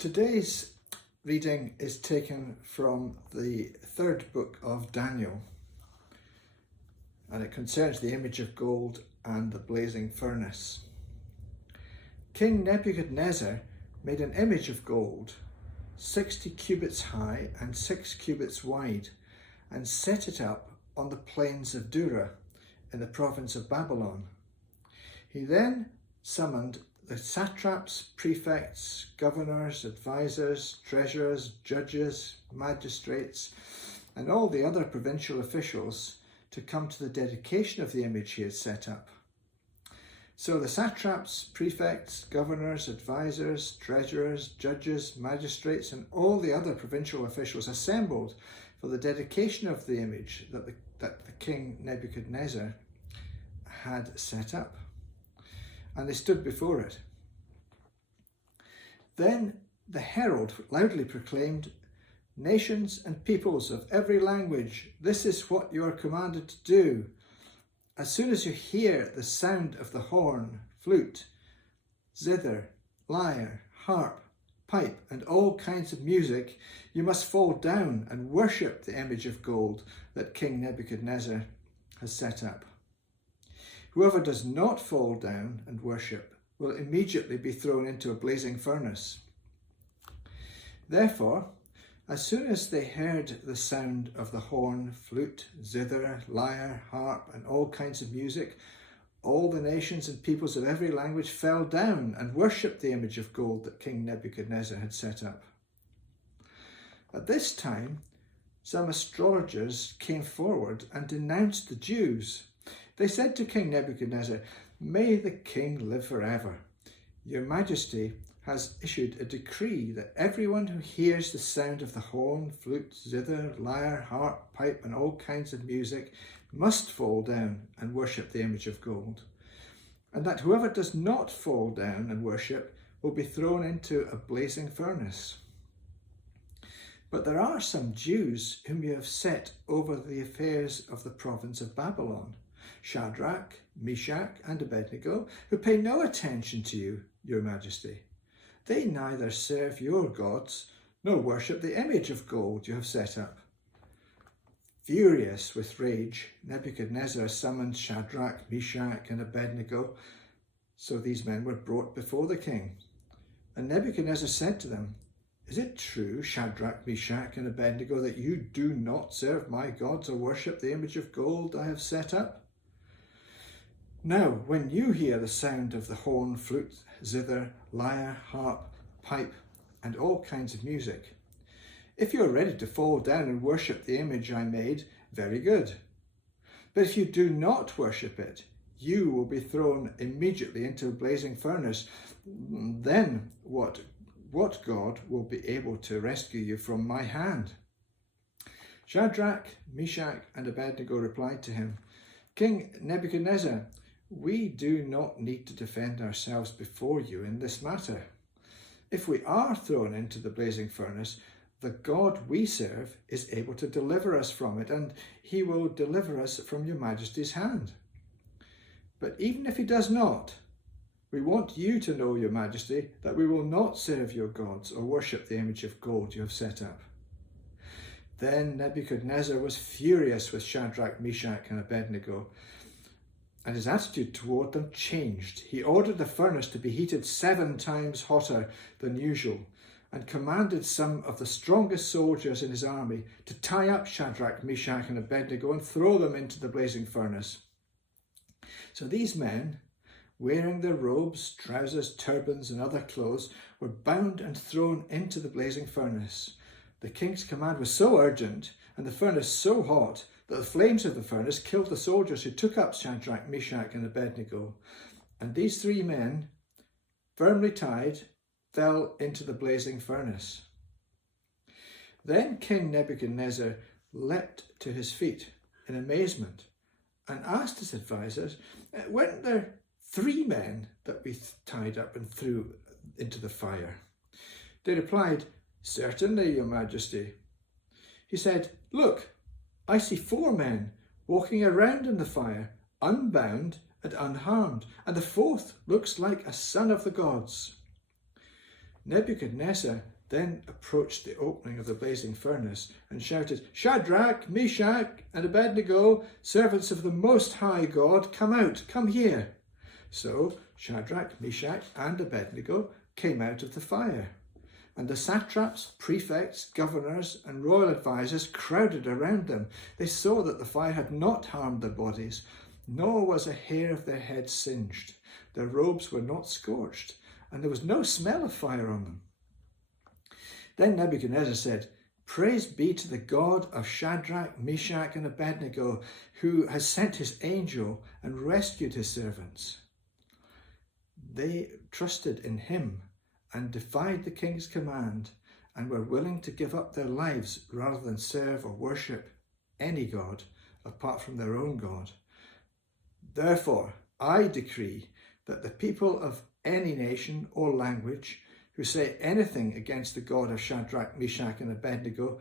Today's reading is taken from the third book of Daniel, and it concerns the image of gold and the blazing furnace. King Nebuchadnezzar made an image of gold, 60 cubits high and 6 cubits wide, and set it up on the plains of Dura in the province of Babylon. He then summoned the satraps, prefects, governors, advisors, treasurers, judges, magistrates, and all the other provincial officials to come to the dedication of the image he had set up. So the satraps, prefects, governors, advisors, treasurers, judges, magistrates, and all the other provincial officials assembled for the dedication of the image that the king Nebuchadnezzar had set up. And they stood before it. Then the herald loudly proclaimed, "Nations and peoples of every language, this is what you are commanded to do. As soon as you hear the sound of the horn, flute, zither, lyre, harp, pipe, and all kinds of music, you must fall down and worship the image of gold that King Nebuchadnezzar has set up. Whoever does not fall down and worship will immediately be thrown into a blazing furnace." Therefore, as soon as they heard the sound of the horn, flute, zither, lyre, harp, and all kinds of music, all the nations and peoples of every language fell down and worshipped the image of gold that King Nebuchadnezzar had set up. At this time, some astrologers came forward and denounced the Jews. They said to King Nebuchadnezzar, "May the king live forever. Your Majesty has issued a decree that everyone who hears the sound of the horn, flute, zither, lyre, harp, pipe, and all kinds of music must fall down and worship the image of gold, and that whoever does not fall down and worship will be thrown into a blazing furnace. But there are some Jews whom you have set over the affairs of the province of Babylon, Shadrach, Meshach, and Abednego, who pay no attention to you, your Majesty. They neither serve your gods nor worship the image of gold you have set up." Furious with rage, Nebuchadnezzar summoned Shadrach, Meshach, and Abednego. So these men were brought before the king. And Nebuchadnezzar said to them, "Is it true, Shadrach, Meshach, and Abednego, that you do not serve my gods or worship the image of gold I have set up? Now, when you hear the sound of the horn, flute, zither, lyre, harp, pipe, and all kinds of music, if you are ready to fall down and worship the image I made, very good. But if you do not worship it, you will be thrown immediately into a blazing furnace. Then what God will be able to rescue you from my hand?" Shadrach, Meshach, and Abednego replied to him, "King Nebuchadnezzar, we do not need to defend ourselves before you in this matter. If we are thrown into the blazing furnace, the God we serve is able to deliver us from it, and he will deliver us from your Majesty's hand. But even if he does not, we want you to know, your Majesty, that we will not serve your gods or worship the image of gold you have set up." Then Nebuchadnezzar was furious with Shadrach, Meshach, and Abednego, and his attitude toward them changed. He ordered the furnace to be heated 7 times hotter than usual, and commanded some of the strongest soldiers in his army to tie up Shadrach, Meshach, and Abednego and throw them into the blazing furnace. So these men, wearing their robes, trousers, turbans, and other clothes, were bound and thrown into the blazing furnace. The king's command was so urgent and the furnace so hot that the flames of the furnace killed the soldiers who took up Shadrach, Meshach, and Abednego. And these 3 men, firmly tied, fell into the blazing furnace. Then King Nebuchadnezzar leapt to his feet in amazement and asked his advisors, "Weren't there 3 men that we tied up and threw into the fire?" They replied, "Certainly, your Majesty." He said, "Look, I see 4 men walking around in the fire, unbound and unharmed, and the 4th looks like a son of the gods." Nebuchadnezzar then approached the opening of the blazing furnace and shouted, "Shadrach, Meshach, and Abednego, servants of the Most High God, come out, come here." So Shadrach, Meshach, and Abednego came out of the fire. And the satraps, prefects, governors, and royal advisers crowded around them. They saw that the fire had not harmed their bodies, nor was a hair of their heads singed. Their robes were not scorched, and there was no smell of fire on them. Then Nebuchadnezzar said, "Praise be to the God of Shadrach, Meshach, and Abednego, who has sent his angel and rescued his servants." They trusted in him and defied the king's command and were willing to give up their lives rather than serve or worship any god apart from their own God. Therefore, I decree that the people of any nation or language who say anything against the God of Shadrach, Meshach, and Abednego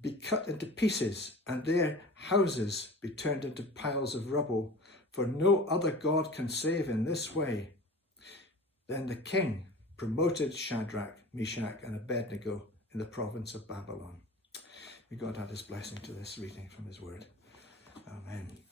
be cut into pieces and their houses be turned into piles of rubble, for no other God can save in this way. Then the king promoted Shadrach, Meshach, and Abednego in the province of Babylon. May God add his blessing to this reading from his word. Amen.